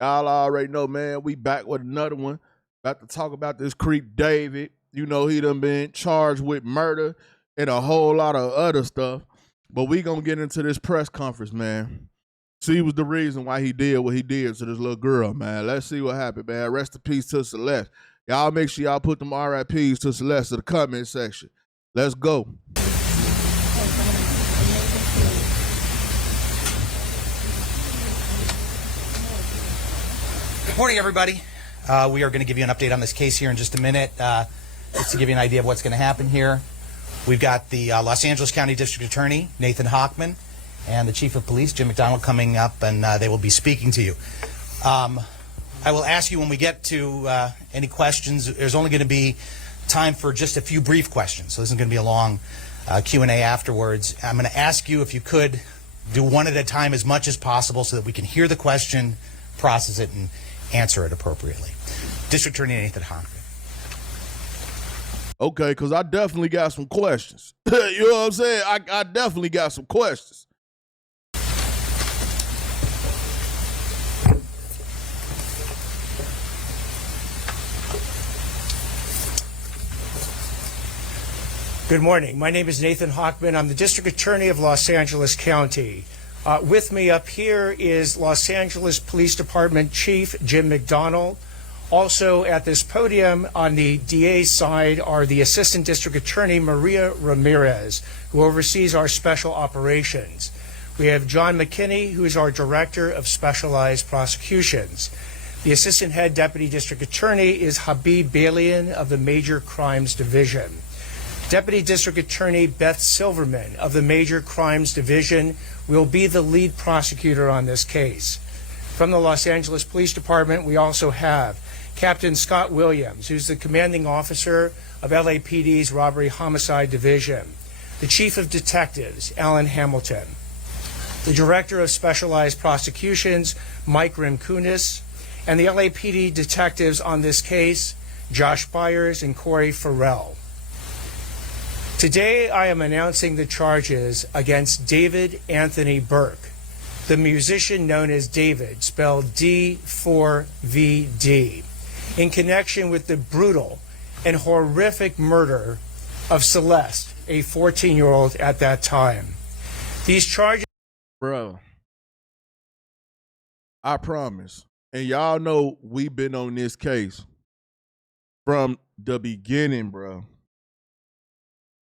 Y'all already know, man. We back with another one. About to talk about this creep David. You know, he done been charged with murder and a whole lot of other stuff. But we gonna get into this press conference, man. See was the reason why he did what he did to this little girl, man. Let's see what happened, man. Rest in peace to Celeste. Y'all make sure y'all put them RIPs to Celeste in the comment section. Let's go. Good morning, everybody. We are going to give you an update on this case here in just a minute, just to give you an idea of what's going to happen here. We've got the Los Angeles County District Attorney, Nathan Hochman, and the Chief of Police, Jim McDonald, coming up, and they will be speaking to you. I will ask you when we get to any questions. There's only going to be time for just a few brief questions, so this isn't going to be a long Q&A afterwards. I'm going to ask you if you could do one at a time as much as possible so that we can hear the question, process it, and answer it appropriately. District Attorney Nathan Hochman. Okay, because I definitely got some questions. You know what I'm saying? I definitely got some questions. Good morning. My name is Nathan Hochman. I'm the District Attorney of Los Angeles County. With me up here is Los Angeles Police Department Chief Jim McDonald. Also at this podium on the DA's side are the Assistant District Attorney Maria Ramirez, who oversees our special operations. We have John McKinney, who is our Director of Specialized Prosecutions. The Assistant Head Deputy District Attorney is Habib Balian of the Major Crimes Division. Deputy District Attorney Beth Silverman of the Major Crimes Division will be the lead prosecutor on this case. From the Los Angeles Police Department, we also have Captain Scott Williams, who's the commanding officer of LAPD's Robbery Homicide Division, the Chief of Detectives, Alan Hamilton, the Director of Specialized Prosecutions, Mike Rimkunis, and the LAPD detectives on this case, Josh Byers and Corey Farrell. Today, I am announcing the charges against David Anthony Burke, the musician known as David, spelled D4vd, in connection with the brutal and horrific murder of Celeste, a 14-year-old at that time. These charges... Bro, I promise, and y'all know we've been on this case from the beginning, bro.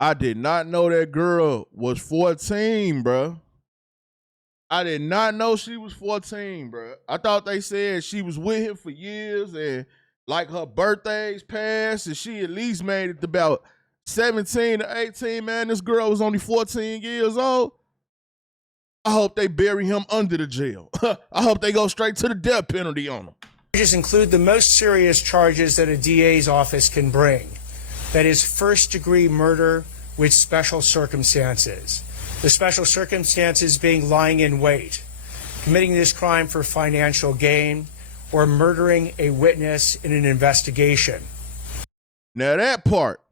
I did not know that girl was 14, bro. I did not know she was 14, bro. I thought they said she was with him for years and like her birthdays passed and she at least made it to about 17 to 18, man. This girl was only 14 years old. I hope they bury him under the jail. I hope they go straight to the death penalty on him. Charges include the most serious charges that a DA's office can bring. That is first-degree murder with special circumstances. The special circumstances being lying in wait, committing this crime for financial gain, or murdering a witness in an investigation. Now that part,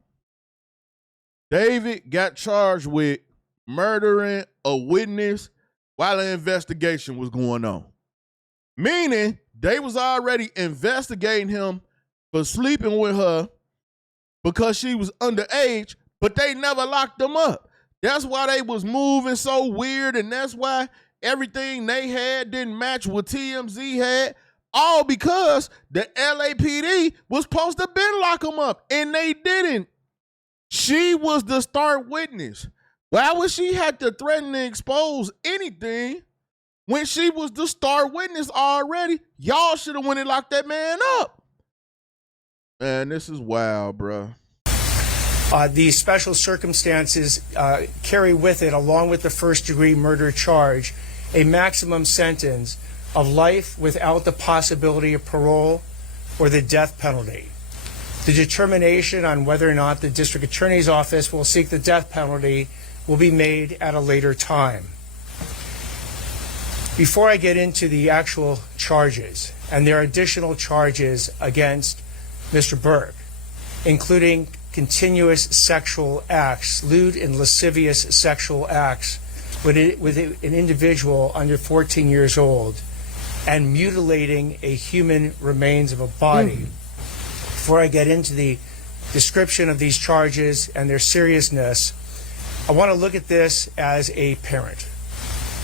David got charged with murdering a witness while an investigation was going on. Meaning they was already investigating him for sleeping with her because she was underage, but they never locked him up. That's why they was moving so weird, and that's why everything they had didn't match what TMZ had, all because the LAPD was supposed to been lock him up, and they didn't. She was the star witness. Why would she have to threaten to expose anything when she was the star witness already? Y'all should have went and locked that man up. Man, this is wild, bro. These special circumstances carry with it, along with the first-degree murder charge, a maximum sentence of life without the possibility of parole or the death penalty. The determination on whether or not the District Attorney's Office will seek the death penalty will be made at a later time. Before I get into the actual charges, and there are additional charges against Mr. Burke, including continuous sexual acts, lewd and lascivious sexual acts with an individual under 14 years old, and mutilating a human remains of a body. Before I get into the description of these charges and their seriousness, I want to look at this as a parent.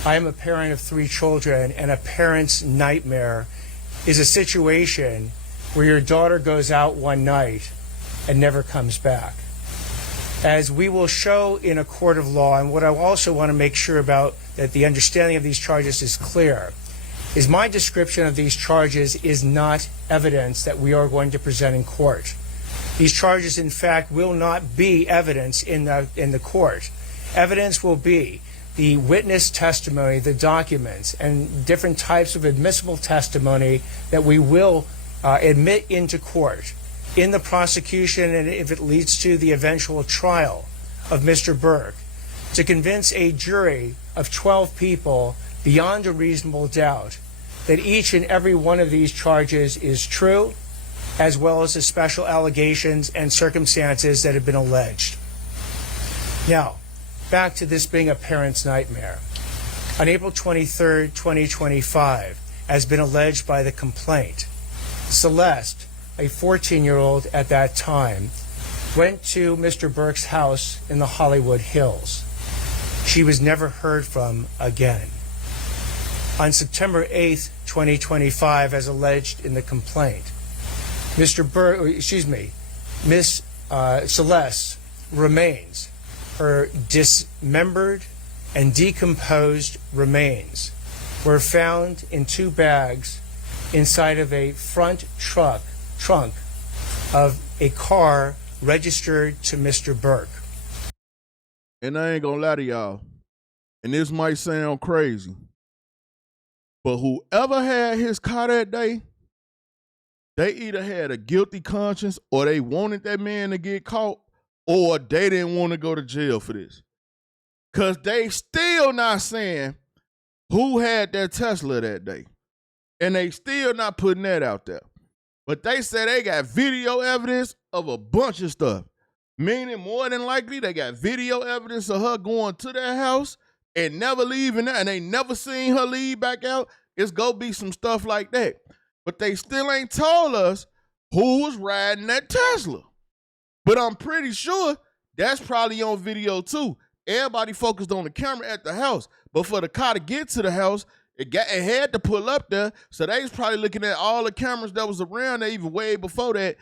I am a parent of 3 children, and a parent's nightmare is a situation where your daughter goes out one night and never comes back. As we will show in a court of law, and what I also want to make sure about that the understanding of these charges is clear, is my description of these charges is not evidence that we are going to present in court. These charges, in fact, will not be evidence in the court. Evidence will be the witness testimony, the documents, and different types of admissible testimony that we will admit into court in the prosecution, and if it leads to the eventual trial of Mr. Burke, to convince a jury of 12 people beyond a reasonable doubt that each and every one of these charges is true, as well as the special allegations and circumstances that have been alleged. Now, back to this being a parent's nightmare. On April 23rd, 2025, as been alleged by the complaint, Celeste, a 14-year-old at that time, went to Mr. Burke's house in the Hollywood Hills. She was never heard from again. On September 8th, 2025, as alleged in the complaint, Miss Celeste remains, her dismembered and decomposed remains, were found in 2 bags inside of a front trunk of a car registered to Mr. Burke. And I ain't gonna lie to y'all, and this might sound crazy, but whoever had his car that day, they either had a guilty conscience or they wanted that man to get caught, or they didn't want to go to jail for this. Because they still not saying who had that Tesla that day. And they still not putting that out there. But they say they got video evidence of a bunch of stuff. Meaning more than likely they got video evidence of her going to their house and never leaving that, and they never seen her leave back out. It's gonna be some stuff like that. But they still ain't told us who was riding that Tesla. But I'm pretty sure that's probably on video too. Everybody focused on the camera at the house. But for the car to get to the house, it had to pull up there. So they was probably looking at all the cameras that was around there even way before that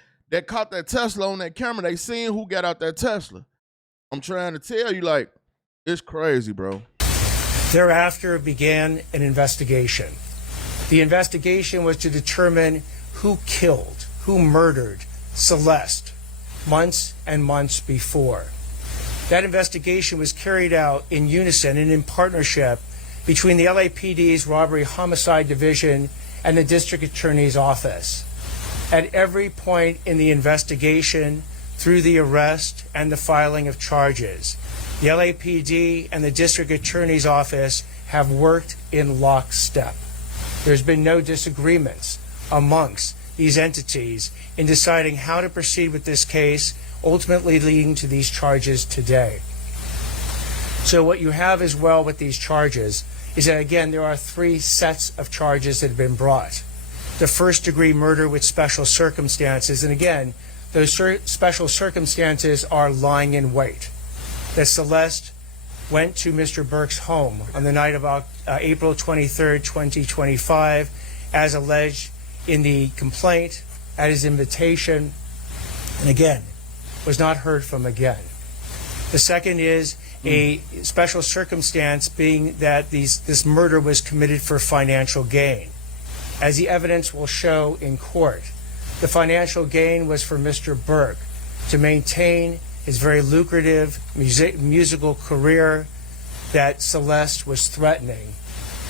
caught that Tesla on that camera. They seen who got out that Tesla. I'm trying to tell you, like, it's crazy, bro. Thereafter began an investigation. The investigation was to determine who killed, who murdered Celeste months and months before. That investigation was carried out in unison and in partnership between the LAPD's Robbery Homicide Division and the District Attorney's Office. At every point in the investigation, through the arrest and the filing of charges, the LAPD and the District Attorney's Office have worked in lockstep. There's been no disagreements amongst these entities in deciding how to proceed with this case, ultimately leading to these charges today. So what you have as well with these charges is that, again, there are 3 sets of charges that have been brought. The first-degree murder with special circumstances, and again, those special circumstances are lying in wait. That Celeste went to Mr. Burke's home on the night of April 23rd, 2025, as alleged in the complaint, at his invitation, and again, was not heard from again. The second is a special circumstance being that this murder was committed for financial gain. As the evidence will show in court, the financial gain was for Mr. Burke to maintain his very lucrative musical career that Celeste was threatening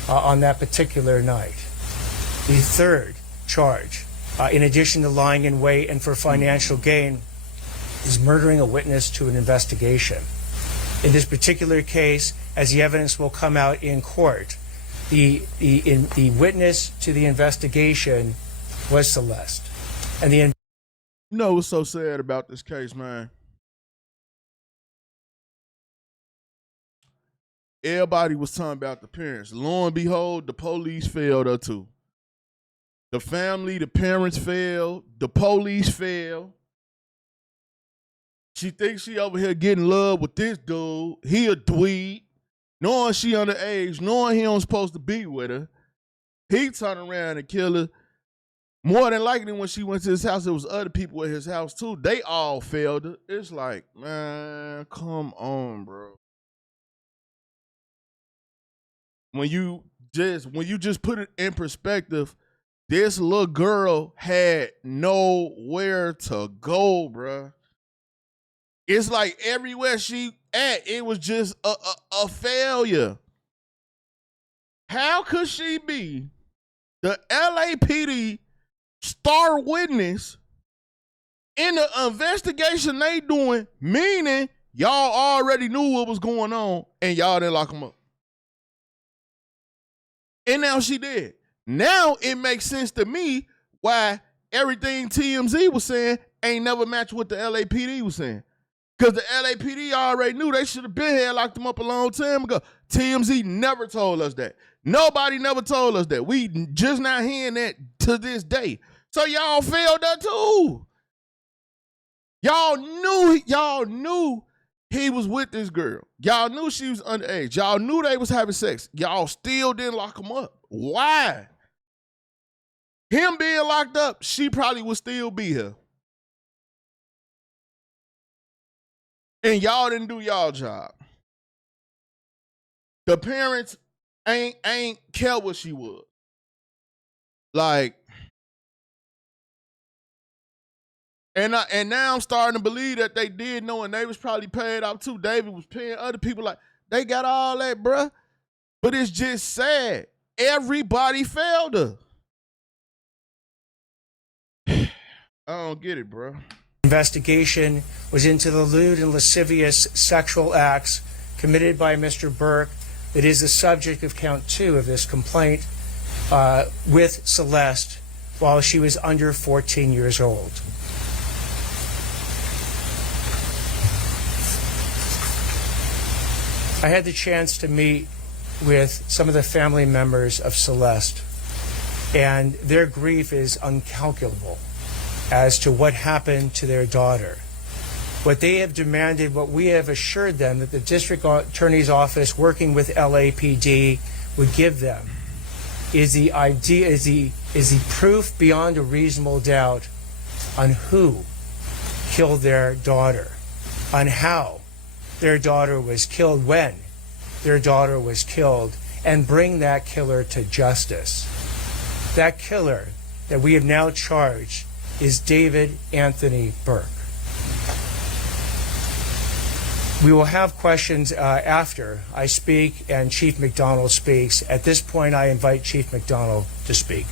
on that particular night. The third charge, in addition to lying in wait and for financial gain, is murdering a witness to an investigation. In this particular case, as the evidence will come out in court, the witness to the investigation was Celeste. And you know what's so sad about this case, man? Everybody was talking about the parents. Lo and behold, the police failed her too. The family, the parents failed. The police failed. She thinks she over here getting love with this dude. He a dweeb. Knowing she underage, knowing he don't supposed to be with her. He turn around and kill her. More than likely, when she went to his house, there was other people at his house too. They all failed her. It's like, man, come on, bro. When you just put it in perspective, this little girl had nowhere to go, bro. It's like everywhere she at, it was just a failure. How could she be the LAPD star witness in the investigation they doing, meaning y'all already knew what was going on and y'all didn't lock them up? And now she did. Now it makes sense to me why everything TMZ was saying ain't never matched what the LAPD was saying. Because the LAPD already knew they should have been here and locked them up a long time ago. TMZ never told us that. Nobody never told us that. We just not hearing that to this day. So y'all failed that too. Y'all knew he was with this girl. Y'all knew she was underage. Y'all knew they was having sex. Y'all still didn't lock him up. Why? Him being locked up, she probably would still be here. And y'all didn't do y'all job. The parents ain't care what she was. Like, and now I'm starting to believe that they did know, and they was probably paid out too. David was paying other people, like, they got all that, bruh. But it's just sad. Everybody failed her. I don't get it, bro. Investigation was into the lewd and lascivious sexual acts committed by Mr. Burke that is the subject of count 2 of this complaint with Celeste while she was under 14 years old. I had the chance to meet with some of the family members of Celeste, and their grief is uncalculable as to what happened to their daughter. What they have demanded, what we have assured them that the district attorney's office working with LAPD would give them is the proof beyond a reasonable doubt on who killed their daughter, on how their daughter was killed, when their daughter was killed, and bring that killer to justice. That killer that we have now charged is David Anthony Burke. We will have questions after I speak and Chief McDonald speaks. At this point, I invite Chief McDonald to speak.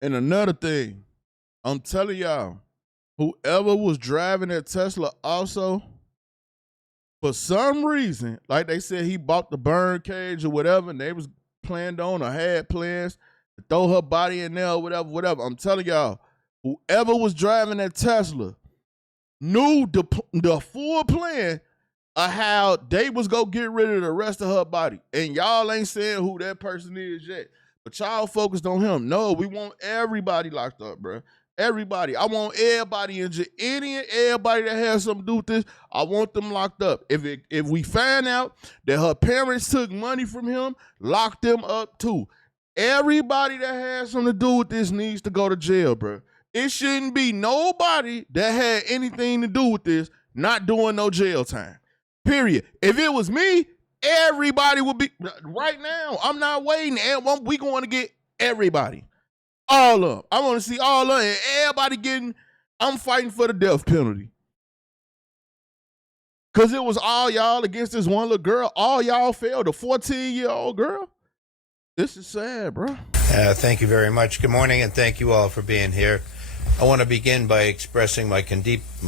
And another thing, I'm telling y'all, whoever was driving that Tesla also, for some reason, like they said, he bought the burn cage or whatever, and they was planned on or had plans to throw her body in there or whatever. I'm telling y'all, whoever was driving that Tesla knew the full plan of how they was gonna get rid of the rest of her body. And y'all ain't saying who that person is yet. But y'all focused on him. No, we want everybody locked up, bro. Everybody. I want everybody in jail. Everybody that has something to do with this, I want them locked up. If we find out that her parents took money from him, lock them up too. Everybody that has something to do with this needs to go to jail, bro. It shouldn't be nobody that had anything to do with this not doing no jail time. Period. If it was me, everybody would be, right now, I'm not waiting. We going to get everybody. All of them. I want to see all of them. And everybody getting, I'm fighting for the death penalty. Because it was all y'all against this one little girl. All y'all failed. A 14-year-old girl. This is sad, bro. Thank you very much. Good morning, and thank you all for being here. I want to begin by expressing my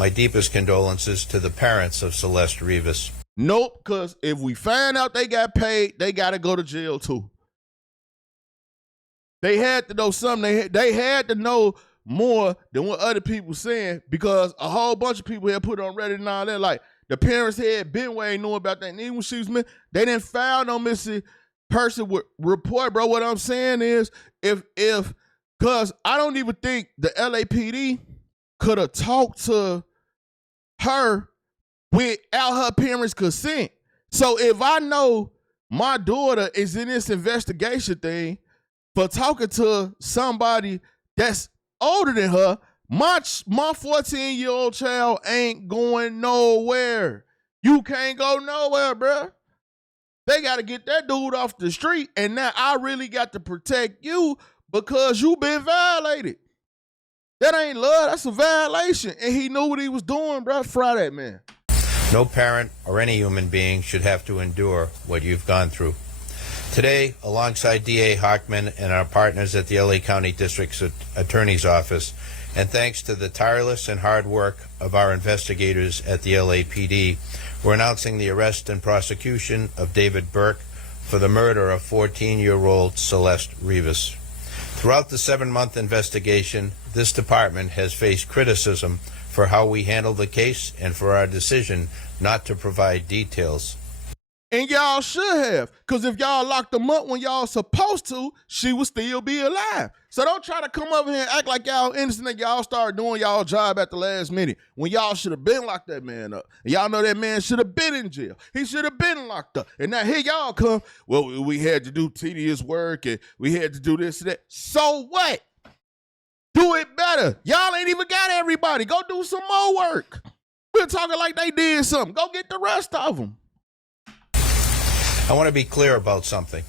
deepest condolences to the parents of Celeste Rivas. Nope, because if we find out they got paid, they got to go to jail too. They had to know something. They had to know more than what other people saying, because a whole bunch of people had put on Reddit and all that. Like, the parents had been way knew about that. And even when she was, they didn't file no missing person would report, bro. What I'm saying is, because I don't even think the LAPD could have talked to her without her parents' consent. So if I know my daughter is in this investigation thing for talking to somebody that's older than her, my 14-year-old child ain't going nowhere. You can't go nowhere, bro. They got to get that dude off the street, and now I really got to protect you because you been violated. That ain't love. That's a violation. And he knew what he was doing, bro. Fry that man. No parent or any human being should have to endure what you've gone through. Today, alongside DA Hochman and our partners at the LA County District Attorney's Office, and thanks to the tireless and hard work of our investigators at the LAPD, we're announcing the arrest and prosecution of David Burke for the murder of 14-year-old Celeste Rivas. Throughout the 7-month investigation, this department has faced criticism for how we handled the case and for our decision not to provide details. And y'all should have, because if y'all locked them up when y'all supposed to, she would still be alive. So don't try to come up here and act like y'all innocent and y'all start doing y'all job at the last minute when y'all should have been locked that man up. And y'all know that man should have been in jail. He should have been locked up. And now here y'all come, well, we had to do tedious work and we had to do this and that. So what? Do it better. Y'all ain't even got everybody. Go do some more work. We're talking like they did something. Go get the rest of them. I want to be clear about something.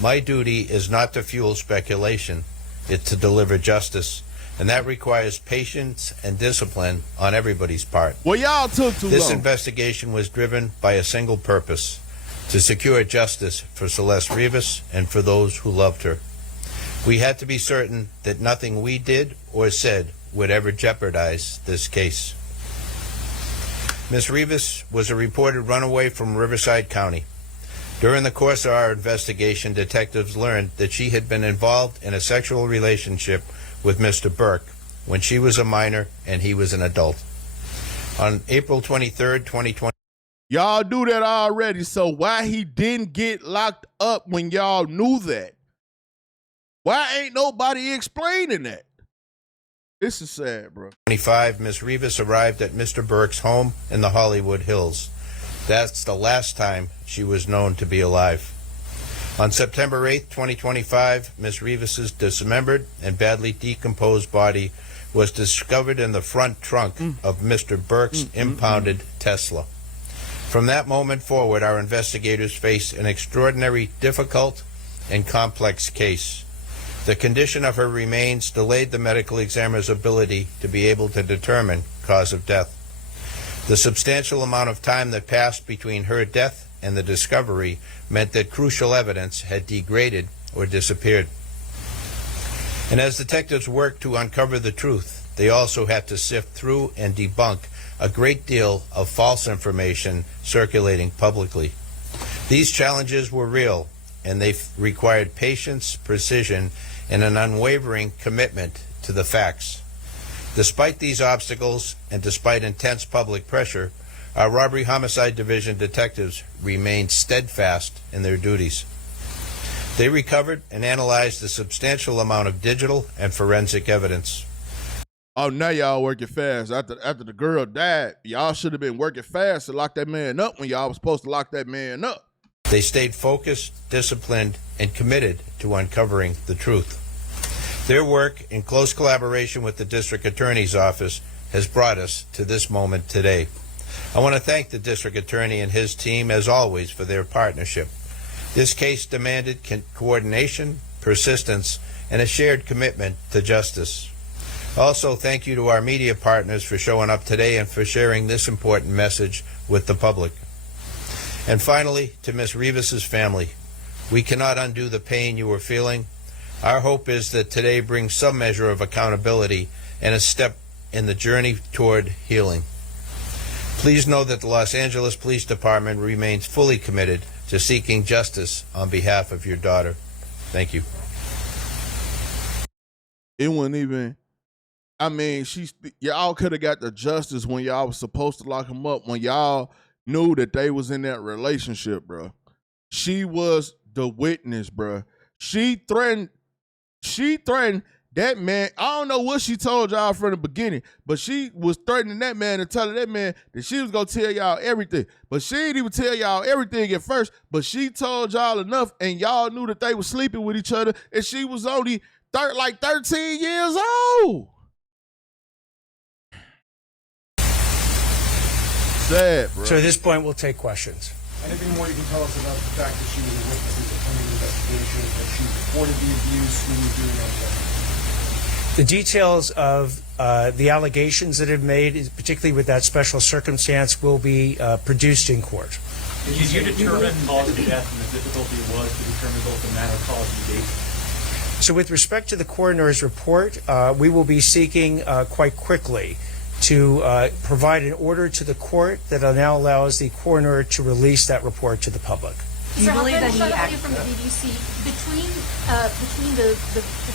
My duty is not to fuel speculation. It's to deliver justice. And that requires patience and discipline on everybody's part. Well, y'all took too long. This investigation was driven by a single purpose: to secure justice for Celeste Rivas and for those who loved her. We had to be certain that nothing we did or said would ever jeopardize this case. Ms. Rivas was a reported runaway from Riverside County. During the course of our investigation, detectives learned that she had been involved in a sexual relationship with Mr. Burke when she was a minor and he was an adult. On April 23rd, 2020, y'all do that already, so why he didn't get locked up when y'all knew that? Why ain't nobody explaining that? This is sad, bro. 25, Ms. Rivas arrived at Mr. Burke's home in the Hollywood Hills. That's the last time she was known to be alive. On September 8th, 2025, Ms. Rivas's dismembered and badly decomposed body was discovered in the front trunk of Mr. Burke's impounded Tesla. From that moment forward, our investigators faced an extraordinary, difficult, and complex case. The condition of her remains delayed the medical examiner's ability to be able to determine cause of death. The substantial amount of time that passed between her death and the discovery meant that crucial evidence had degraded or disappeared. And as detectives worked to uncover the truth, they also had to sift through and debunk a great deal of false information circulating publicly. These challenges were real, and they required patience, precision, and an unwavering commitment to the facts. Despite these obstacles, and despite intense public pressure, our Robbery Homicide Division detectives remained steadfast in their duties. They recovered and analyzed a substantial amount of digital and forensic evidence. Oh, now y'all working fast. After the girl died, y'all should have been working fast to lock that man up when y'all was supposed to lock that man up. They stayed focused, disciplined, and committed to uncovering the truth. Their work, in close collaboration with the District Attorney's Office, has brought us to this moment today. I want to thank the District Attorney and his team, as always, for their partnership. This case demanded coordination, persistence, and a shared commitment to justice. Also, thank you to our media partners for showing up today and for sharing this important message with the public. And finally, to Ms. Rivas's family, we cannot undo the pain you are feeling. Our hope is that today brings some measure of accountability and a step in the journey toward healing. Please know that the Los Angeles Police Department remains fully committed to seeking justice on behalf of your daughter. Thank you. It wasn't even, I mean, y'all could have got the justice when y'all was supposed to lock him up, when y'all knew that they was in that relationship, bro. She was the witness, bruh. She threatened that man. I don't know what she told y'all from the beginning, but she was threatening that man and telling that man that she was gonna tell y'all everything. But she didn't even tell y'all everything at first, but she told y'all enough, and y'all knew that they were sleeping with each other, and she was only 13 years old. Sad, bro. So at this point, we'll take questions. Anything more you can tell us about the fact that she was a witness to the pending investigation, that she reported the abuse, who was doing that? The details of the allegations that have made, particularly with that special circumstance, will be produced in court. Did you determine cause of death and the difficulty it was to determine both the manner, cause, and date? So with respect to the coroner's report, we will be seeking quite quickly to provide an order to the court that now allows the coroner to release that report to the public. Do you believe that he acted from the BBC between the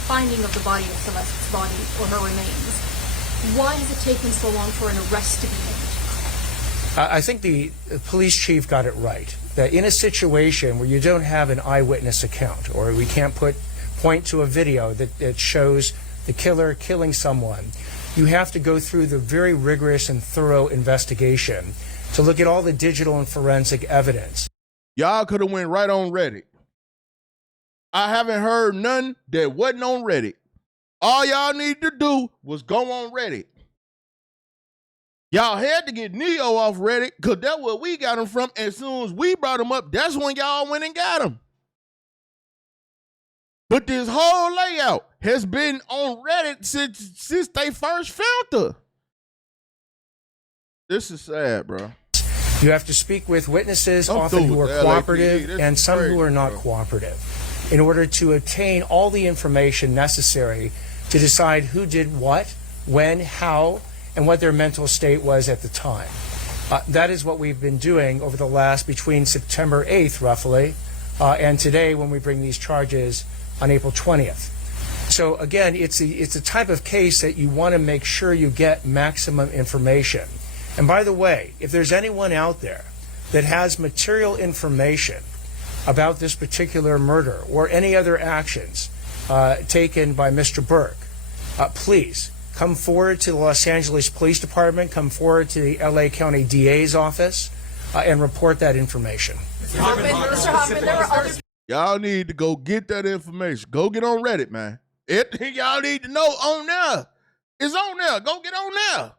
finding of the body of Celeste's body or her remains? Why has it taken so long for an arrest to be made? I think the police chief got it right, that in a situation where you don't have an eyewitness account, or we can't point to a video that shows the killer killing someone, you have to go through the very rigorous and thorough investigation to look at all the digital and forensic evidence. Y'all could have went right on Reddit. I haven't heard none that wasn't on Reddit. All y'all need to do was go on Reddit. Y'all had to get Neo off Reddit because that's where we got him from. As soon as we brought him up, that's when y'all went and got him. But this whole layout has been on Reddit since they first found her. This is sad, bro. You have to speak with witnesses, I'm often who through are with the cooperative, LAPD. and some Crazy, who are not bro. cooperative, in order to obtain all the information necessary to decide who did what, when, how, and what their mental state was at the time. That is what we've been doing over the last, between September 8th, roughly, and today when we bring these charges on April 20th. So again, it's a type of case that you want to make sure you get maximum information. And by the way, if there's anyone out there that has material information about this particular murder or any other actions taken by Mr. Burke, please come forward to the Los Angeles Police Department, come forward to the LA County DA's office, and report that information. Mr. Hochman, there were other Y'all need to go get that information. Go get on Reddit, man. Y'all need to know on there. It's on there. Go get on there.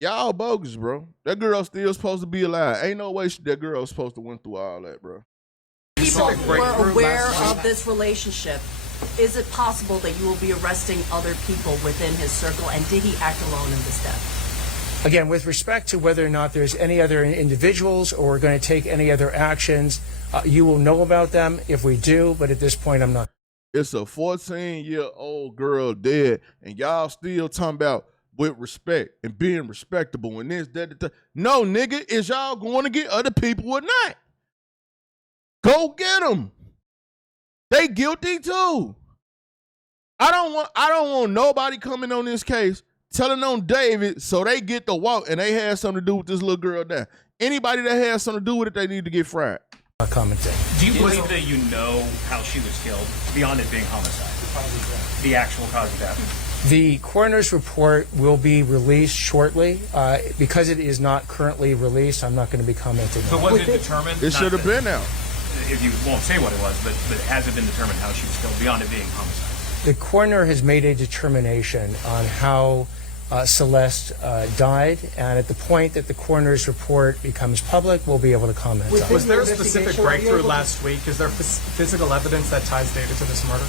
Y'all bogus, bro. That girl still supposed to be alive. Ain't no way that girl was supposed to went through all that, bro. people who were aware of this relationship. Is it possible that you will be arresting other people within his circle, and did he act alone in this death? Again, with respect to whether or not there's any other individuals or we're going to take any other actions, you will know about them if we do, but at this point I'm not. It's a 14-year-old girl dead, and y'all still talking about with respect and being respectable and this, that. No, nigga, is y'all going to get other people or not? Go get them. They guilty too. I don't want nobody coming on this case telling on David so they get the walk and they had something to do with this little girl there. Anybody that has something to do with it, they need to get fried. Not commenting. Do you believe that you know how she was killed beyond it being homicide? The actual cause of death? The coroner's report will be released shortly. Because it is not currently released, I'm not going to be commenting on it. But was it determined? It should have been out. If you won't say what it was, but has it been determined how she was killed beyond it being homicide? The coroner has made a determination on how Celeste died, and at the point that the coroner's report becomes public, we'll be able to comment on it. Was there a specific breakthrough last week? Is there physical evidence that ties David to this murder?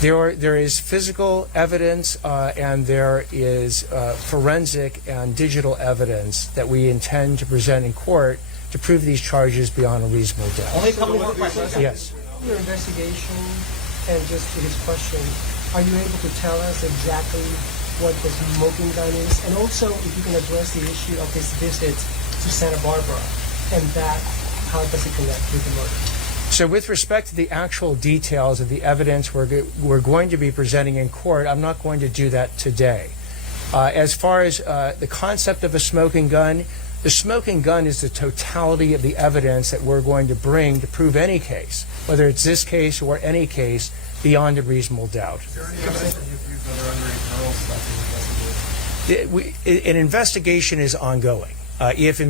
There is physical evidence and there is forensic and digital evidence that we intend to present in court to prove these charges beyond a reasonable doubt. Only a couple more questions. Yes. Your investigation, and just to his question, are you able to tell us exactly what the smoking gun is? And also, if you can address the issue of his visit to Santa Barbara, and that, how does it connect with the murder? So with respect to the actual details of the evidence we're going to be presenting in court, I'm not going to do that today. As far as the concept of a smoking gun, The smoking gun is the totality of the evidence that we're going to bring to prove any case, whether it's this case or any case, beyond a reasonable doubt. Is there any evidence that you've used other underage girls that the investigation? An investigation is ongoing. If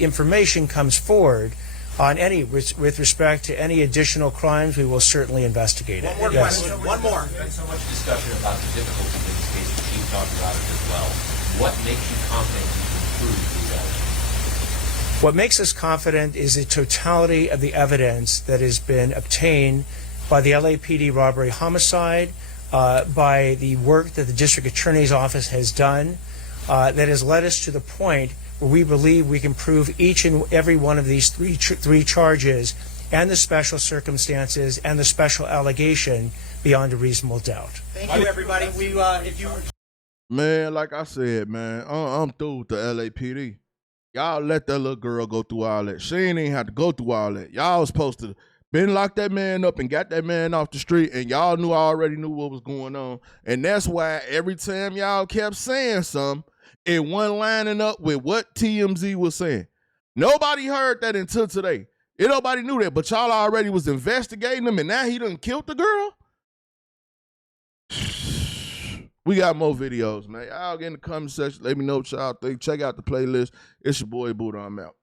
information comes forward on any with respect to any additional crimes, we will certainly investigate it. One more Yes. question. One more. There's been so much discussion about the difficulties in this case. The chief talked about it as well. What makes you confident you can prove these elements? What makes us confident is the totality of the evidence that has been obtained by the LAPD robbery homicide, by the work that the district attorney's office has done, that has led us to the point where we believe we can prove each and every one of these three charges and the special circumstances and the special allegation beyond a reasonable doubt. Thank you, everybody. If you Man, like I said, man, I'm through with the LAPD. Y'all let that little girl go through all that. She ain't even have to go through all that. Y'all was supposed to been locked that man up and got that man off the street, and y'all already knew what was going on. And that's why every time y'all kept saying something, it wasn't lining up with what TMZ was saying. Nobody heard that until today. Nobody knew that, but y'all already was investigating him, and now he done killed the girl? We got more videos, man. Y'all get in the comment section. Let me know what y'all think. Check out the playlist. It's your boy Buddha. I'm out.